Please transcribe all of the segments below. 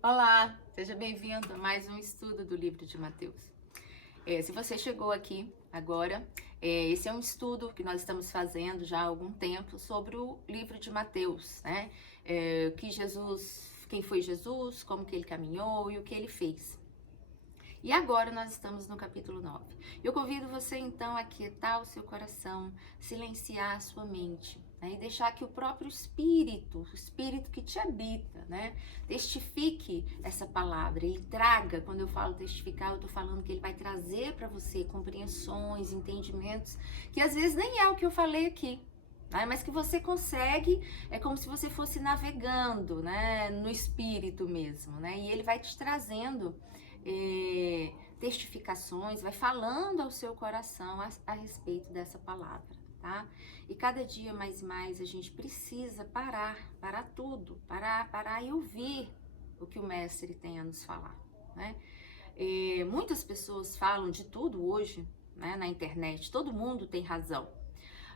Olá, seja bem-vindo a mais um estudo do livro de Mateus. Se você chegou aqui agora, esse é um estudo que nós estamos fazendo já há algum tempo sobre o livro de Mateus, né? Quem foi Jesus, como que ele caminhou e o que ele fez. E agora nós estamos no capítulo 9. Eu convido você então a quietar o seu coração, silenciar a sua mente, né, e deixar que o próprio Espírito, o Espírito que te habita, né, testifique essa palavra. Ele traga, quando eu falo testificar, eu estou falando que ele vai trazer para você compreensões, entendimentos, que às vezes nem é o que eu falei aqui. Mas que você consegue, é como se você fosse navegando, né, no Espírito mesmo, né, e ele vai te trazendo testificações, vai falando ao seu coração a respeito dessa palavra, tá? E cada dia mais e mais a gente precisa parar tudo, parar e ouvir o que o mestre tem a nos falar, né? Muitas pessoas falam de tudo hoje, né, na internet, todo mundo tem razão.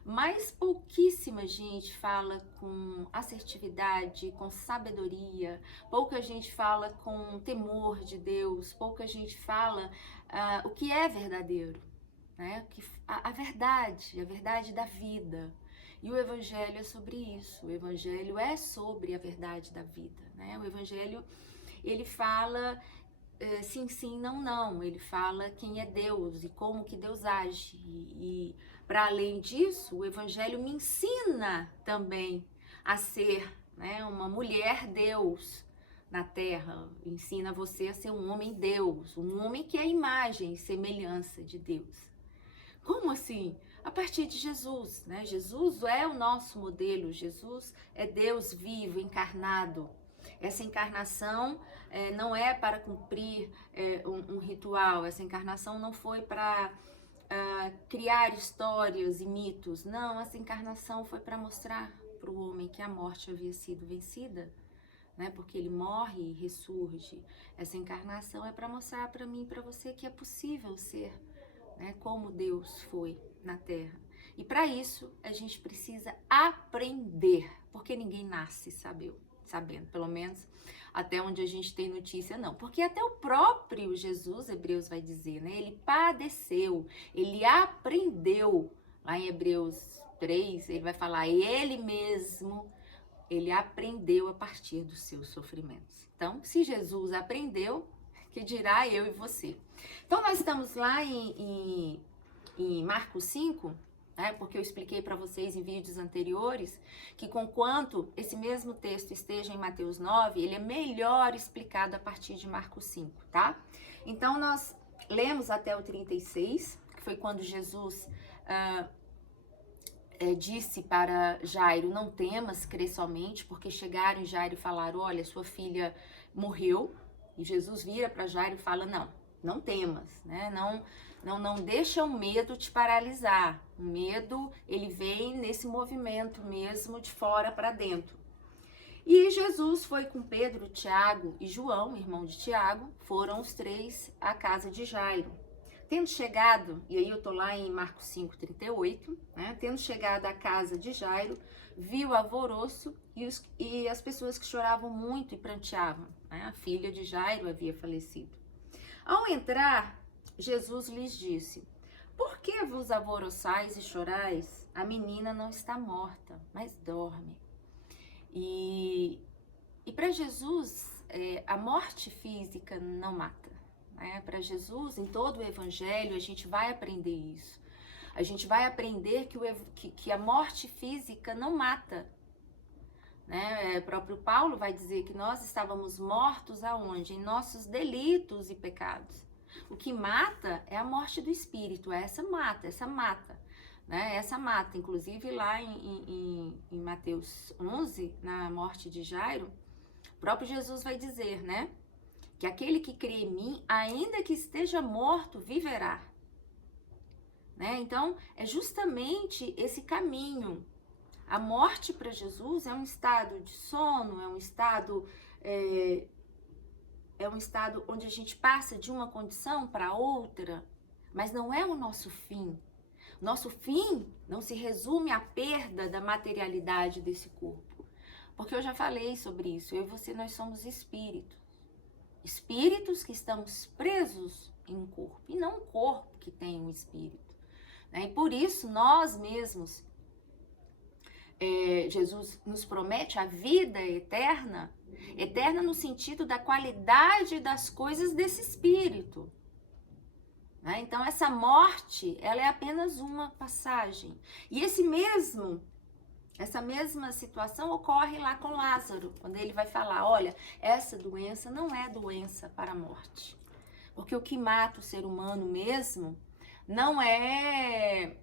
Mas pouquíssima gente fala com assertividade, com sabedoria, pouca gente fala com temor de Deus, pouca gente fala o que é verdadeiro, né? A verdade da vida. E o Evangelho é sobre isso, o Evangelho é sobre a verdade da vida, né? O Evangelho, ele fala sim, sim, não, não. Ele fala quem é Deus e como que Deus age. E para além disso, o Evangelho me ensina também a ser, né, uma mulher Deus na Terra. Ensina você a ser um homem Deus, um homem que é a imagem e semelhança de Deus. Como assim? A partir de Jesus, né? Jesus é o nosso modelo, Jesus é Deus vivo, encarnado. Essa encarnação não é para cumprir um ritual, essa encarnação não foi para criar histórias e mitos, não, essa encarnação foi para mostrar para o homem que a morte havia sido vencida, né? Porque ele morre e ressurge. Essa encarnação é para mostrar para mim e para você que é possível ser, né, como Deus foi na Terra. E para isso a gente precisa aprender, porque ninguém nasce sabendo, pelo menos até onde a gente tem notícia não. Porque até o próprio Jesus, Hebreus vai dizer, né, ele padeceu, ele aprendeu. Lá em Hebreus 3, ele vai falar, ele mesmo, ele aprendeu a partir dos seus sofrimentos. Então, se Jesus aprendeu, que dirá eu e você? Então, nós estamos lá em Marcos 5, né, porque eu expliquei para vocês em vídeos anteriores que conquanto esse mesmo texto esteja em Mateus 9, ele é melhor explicado a partir de Marcos 5, tá? Então, nós lemos até o 36, que foi quando Jesus disse para Jairo, não temas, crê somente, porque chegaram em Jairo e falaram, olha, sua filha morreu. E Jesus vira para Jairo e fala, não temas, né? Não deixa o medo te paralisar. O medo, ele vem nesse movimento mesmo, de fora para dentro. E Jesus foi com Pedro, Tiago e João, irmão de Tiago, foram os três à casa de Jairo. Tendo chegado, e aí eu tô lá em Marcos 5:38, né? Tendo chegado à casa de Jairo, viu o alvoroço e as pessoas que choravam muito e pranteavam, né? A filha de Jairo havia falecido. Ao entrar, Jesus lhes disse, por que vos alvoroçais e chorais? A menina não está morta, mas dorme. E para Jesus, a morte física não mata. Para Jesus, em todo o Evangelho, a gente vai aprender isso. A gente vai aprender que a morte física não mata. Né? O próprio Paulo vai dizer que nós estávamos mortos aonde? Em nossos delitos e pecados. O que mata é a morte do espírito, essa mata. Né? Essa mata, inclusive lá em Mateus 11, na morte de Jairo, o próprio Jesus vai dizer, né? Que aquele que crê em mim, ainda que esteja morto, viverá. Né? Então, é justamente esse caminho. A morte para Jesus é um estado de sono, é um estado onde a gente passa de uma condição para outra, mas não é o nosso fim. Nosso fim não se resume à perda da materialidade desse corpo. Porque eu já falei sobre isso, eu e você, nós somos espíritos. espíritos que estamos presos em um corpo, e não um corpo que tem um espírito, né? E por isso nós mesmos, Jesus nos promete a vida eterna, eterna no sentido da qualidade das coisas desse espírito, né? Então essa morte, ela é apenas uma passagem. E essa mesma situação ocorre lá com Lázaro, quando ele vai falar, olha, essa doença não é doença para a morte. Porque o que mata o ser humano mesmo não é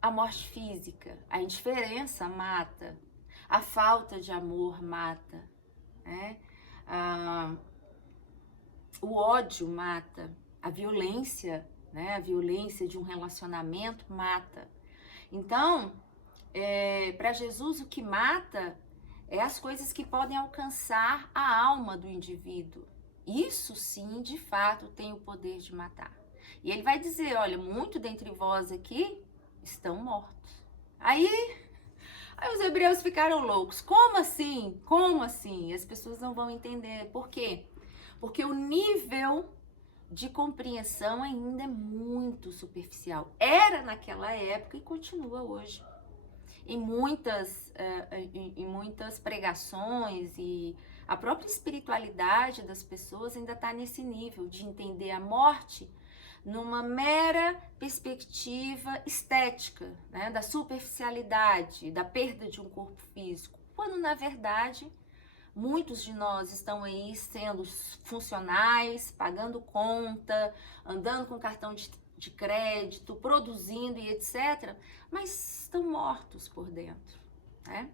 a morte física. A indiferença mata, a falta de amor mata, né? O ódio mata, a violência, né? A violência de um relacionamento mata. Então, para Jesus, o que mata é as coisas que podem alcançar a alma do indivíduo. Isso sim, de fato, tem o poder de matar. E ele vai dizer, olha, muito dentre vós aqui estão mortos. Aí os hebreus ficaram loucos. Como assim? Como assim? As pessoas não vão entender. Por quê? Porque o nível de compreensão ainda é muito superficial. Era naquela época e continua hoje. Em muitas pregações, e a própria espiritualidade das pessoas ainda está nesse nível de entender a morte numa mera perspectiva estética, né, da superficialidade, da perda de um corpo físico, quando na verdade muitos de nós estão aí sendo funcionais, pagando conta, andando com cartão de crédito, produzindo e etc., mas estão mortos por dentro, né?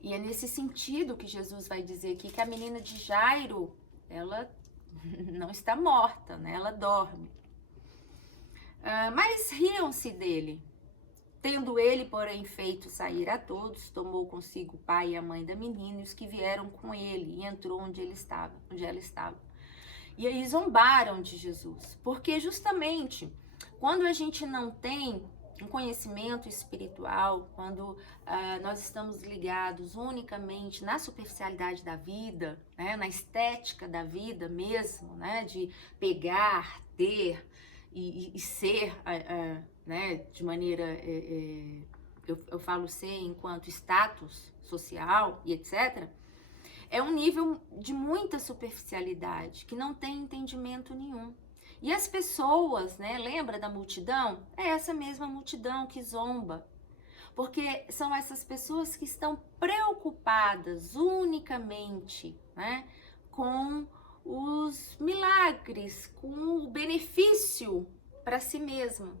E é nesse sentido que Jesus vai dizer aqui que a menina de Jairo, ela não está morta, né? Ela dorme. Mas riam-se dele. Tendo ele, porém, feito sair a todos, tomou consigo o pai e a mãe da menina e os que vieram com ele, e entrou onde ela estava. E aí zombaram de Jesus, porque justamente quando a gente não tem um conhecimento espiritual, quando nós estamos ligados unicamente na superficialidade da vida, né, na estética da vida mesmo, né, de pegar, ter e ser, né, de maneira, eu falo ser enquanto status social e etc., é um nível de muita superficialidade, que não tem entendimento nenhum. E as pessoas, né, lembra da multidão? É essa mesma multidão que zomba. Porque são essas pessoas que estão preocupadas unicamente, né, com os milagres, com o benefício para si mesmo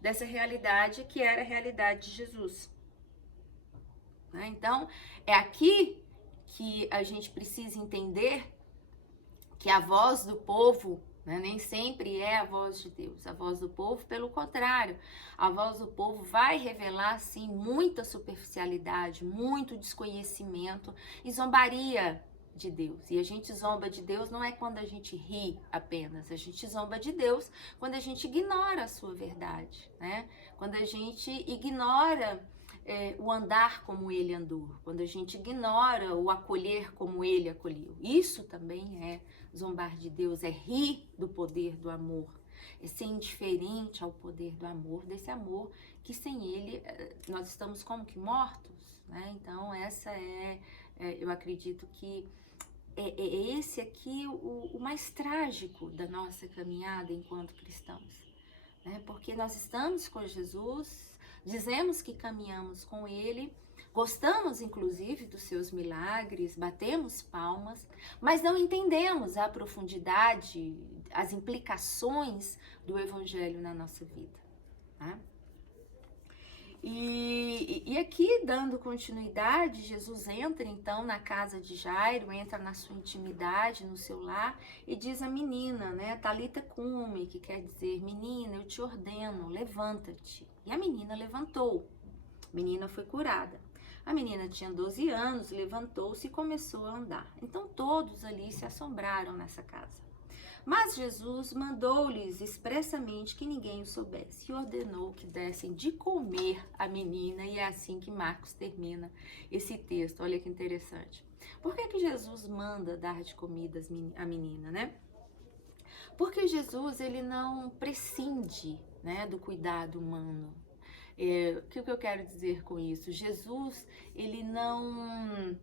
dessa realidade que era a realidade de Jesus. Então, é aqui que a gente precisa entender que a voz do povo, né, nem sempre é a voz de Deus. A voz do povo, pelo contrário, a voz do povo vai revelar, sim, muita superficialidade, muito desconhecimento e zombaria de Deus. E a gente zomba de Deus não é quando a gente ri apenas, a gente zomba de Deus quando a gente ignora a sua verdade, né? Quando a gente ignora o andar como ele andou, quando a gente ignora o acolher como ele acolheu. Isso também é zombar de Deus, é rir do poder do amor, é ser indiferente ao poder do amor, desse amor que sem ele nós estamos como que mortos, né? Então essa eu acredito que é esse aqui o mais trágico da nossa caminhada enquanto cristãos, né? Porque nós estamos com Jesus, dizemos que caminhamos com ele, gostamos inclusive dos seus milagres, batemos palmas, mas não entendemos a profundidade, as implicações do evangelho na nossa vida, né? E aqui, dando continuidade, Jesus entra então na casa de Jairo, entra na sua intimidade, no seu lar, e diz à menina, né, Talita cumi, que quer dizer, menina, eu te ordeno, levanta-te. E a menina levantou, a menina foi curada. A menina tinha 12 anos, levantou-se e começou a andar. Então todos ali se assombraram nessa casa. Mas Jesus mandou-lhes expressamente que ninguém o soubesse e ordenou que dessem de comer a menina, e é assim que Marcos termina esse texto. Olha que interessante. Por que que Jesus manda dar de comida à menina, né? Porque Jesus, ele não prescinde, né, do cuidado humano. O que eu quero dizer com isso? Jesus, ele não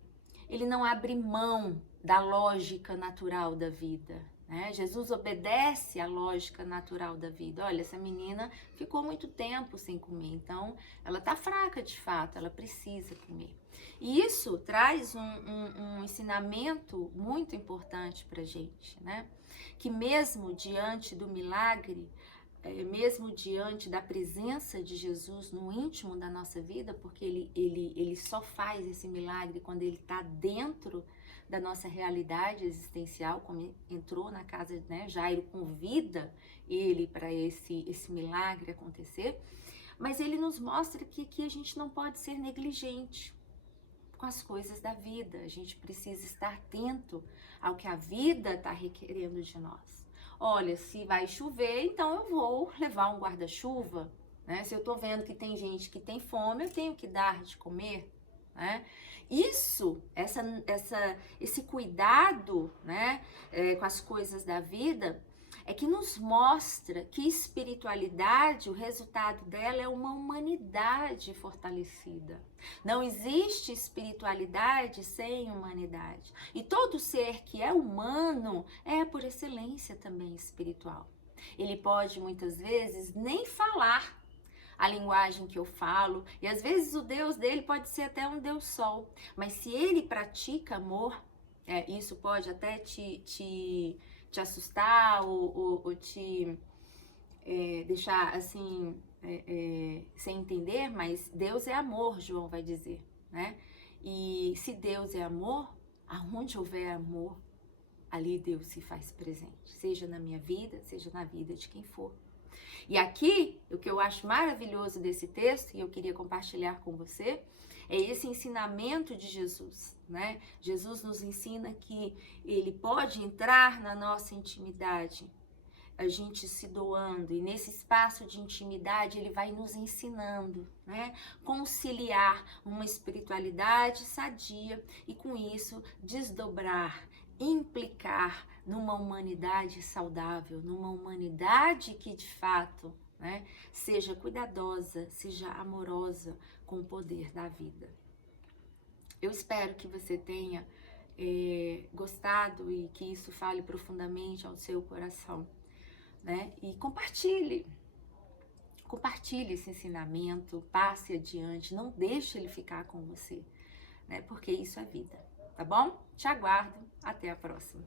abre mão da lógica natural da vida, né? Jesus obedece à lógica natural da vida. Olha, essa menina ficou muito tempo sem comer, então ela tá fraca de fato, ela precisa comer. E isso traz um ensinamento muito importante pra gente, né? Que mesmo diante do milagre, mesmo diante da presença de Jesus no íntimo da nossa vida, porque ele só faz esse milagre quando ele está dentro da nossa realidade existencial, como entrou na casa, né? Jairo convida ele para esse milagre acontecer, mas ele nos mostra que a gente não pode ser negligente com as coisas da vida, a gente precisa estar atento ao que a vida está requerendo de nós. Olha, se vai chover, então eu vou levar um guarda-chuva, né? Se eu tô vendo que tem gente que tem fome, eu tenho que dar de comer, né? Esse cuidado, né, com as coisas da vida, é que nos mostra que espiritualidade, o resultado dela é uma humanidade fortalecida. Não existe espiritualidade sem humanidade. E todo ser que é humano é, por excelência, também espiritual. Ele pode, muitas vezes, nem falar a linguagem que eu falo, e às vezes o Deus dele pode ser até um Deus Sol, mas se ele pratica amor, isso pode até te assustar ou te deixar assim sem entender, mas Deus é amor, João vai dizer, né? E se Deus é amor, aonde houver amor, ali Deus se faz presente, seja na minha vida, seja na vida de quem for. E aqui, o que eu acho maravilhoso desse texto, e eu queria compartilhar com você, é esse ensinamento de Jesus, né? Jesus nos ensina que ele pode entrar na nossa intimidade, a gente se doando, e nesse espaço de intimidade ele vai nos ensinando, né? Conciliar uma espiritualidade sadia e com isso desdobrar, implicar numa humanidade saudável, numa humanidade que de fato, né, seja cuidadosa, seja amorosa com o poder da vida. Eu espero que você tenha gostado e que isso fale profundamente ao seu coração, né? E compartilhe esse ensinamento, passe adiante, não deixe ele ficar com você, né? Porque isso é vida, tá bom? Te aguardo, até a próxima.